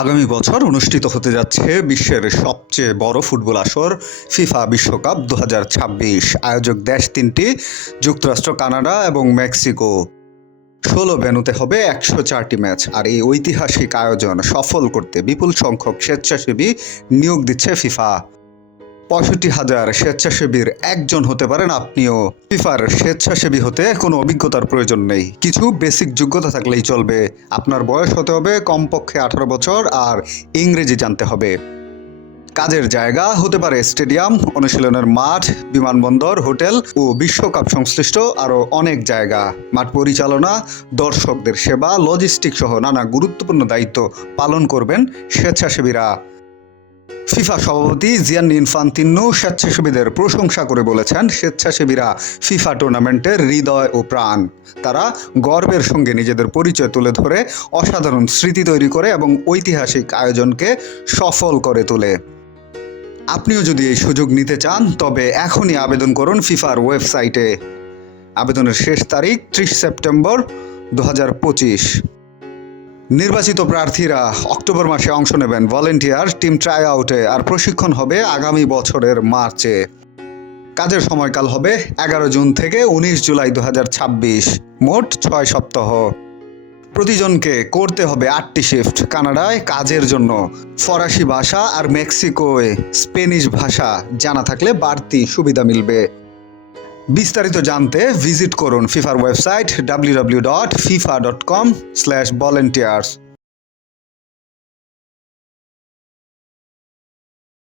আগামী বছর অনুষ্ঠিত হতে যাচ্ছে বিশ্বের সবচেয়ে বড় ফুটবল আসর ফিফা বিশ্বকাপ 2026। আয়োজক দেশ তিনটি, যুক্তরাষ্ট্র, কানাডা এবং মেক্সিকো। 16 ভেন্যুতে হবে 104টি ম্যাচ। আর এই ঐতিহাসিক আয়োজন সফল করতে বিপুল সংখ্যক স্বেচ্ছাসেবী নিয়োগ দিচ্ছে ফিফা। 65,000 স্বেচ্ছাসেবীর একজন হতে পারেন আপনিও। ফিফার স্বেচ্ছাসেবী হতে কোনো অভিজ্ঞতার প্রয়োজন নেই, কিছু বেসিক যোগ্যতা থাকলেই চলবে। আপনার বয়স হতে হবে কমপক্ষে 18 বছর আর ইংরেজি জানতে হবে। কাজের জায়গা হতে পারে স্টেডিয়াম, অনুশীলনের মাঠ, বিমানবন্দর, হোটেল ও বিশ্বকাপ সংশ্লিষ্ট আরও অনেক জায়গা। মাঠ পরিচালনা, দর্শকদের সেবা, লজিস্টিক সহ নানা গুরুত্বপূর্ণ দায়িত্ব পালন করবেন স্বেচ্ছাসেবীরা। ফিফা সভাপতি জিয়ান্নি ইনফান্তিনো স্বেচ্ছাসেবীদের প্রশংসা করে বলেছেন, স্বেচ্ছাসেবীরা ফিফা টুর্নামেন্টের হৃদয় ও প্রাণ। তারা গর্বের সঙ্গে নিজেদের পরিচয় তুলে ধরে অসাধারণ স্মৃতি তৈরি করে এবং ঐতিহাসিক আয়োজনকে সফল করে তোলে। আপনিও যদি এই সুযোগ নিতে চান তবে এখনই আবেদন করুন ফিফার ওয়েবসাইটে। আবেদনের শেষ তারিখ 30 সেপ্টেম্বর 2025। নির্বাচিত প্রার্থীরা অক্টোবর মাসে অংশ নেবেন ভলেন্টিয়ার টিম ট্রাই আউটে, আর প্রশিক্ষণ হবে আগামী বছরের মার্চে। কাজের সময়কাল হবে 11 জুন থেকে 19 জুলাই 2026, মোট 6 সপ্তাহ। প্রতিজনকে করতে হবে 8টি শিফট। কানাডায় কাজের জন্য ফরাসি ভাষা আর মেক্সিকোয় স্পেনিশ ভাষা জানা থাকলে বাড়তি সুবিধা মিলবে। বিস্তারিত জানতে ভিজিট করুন ফিফার ওয়েবসাইট www.fifa.com/volunteers।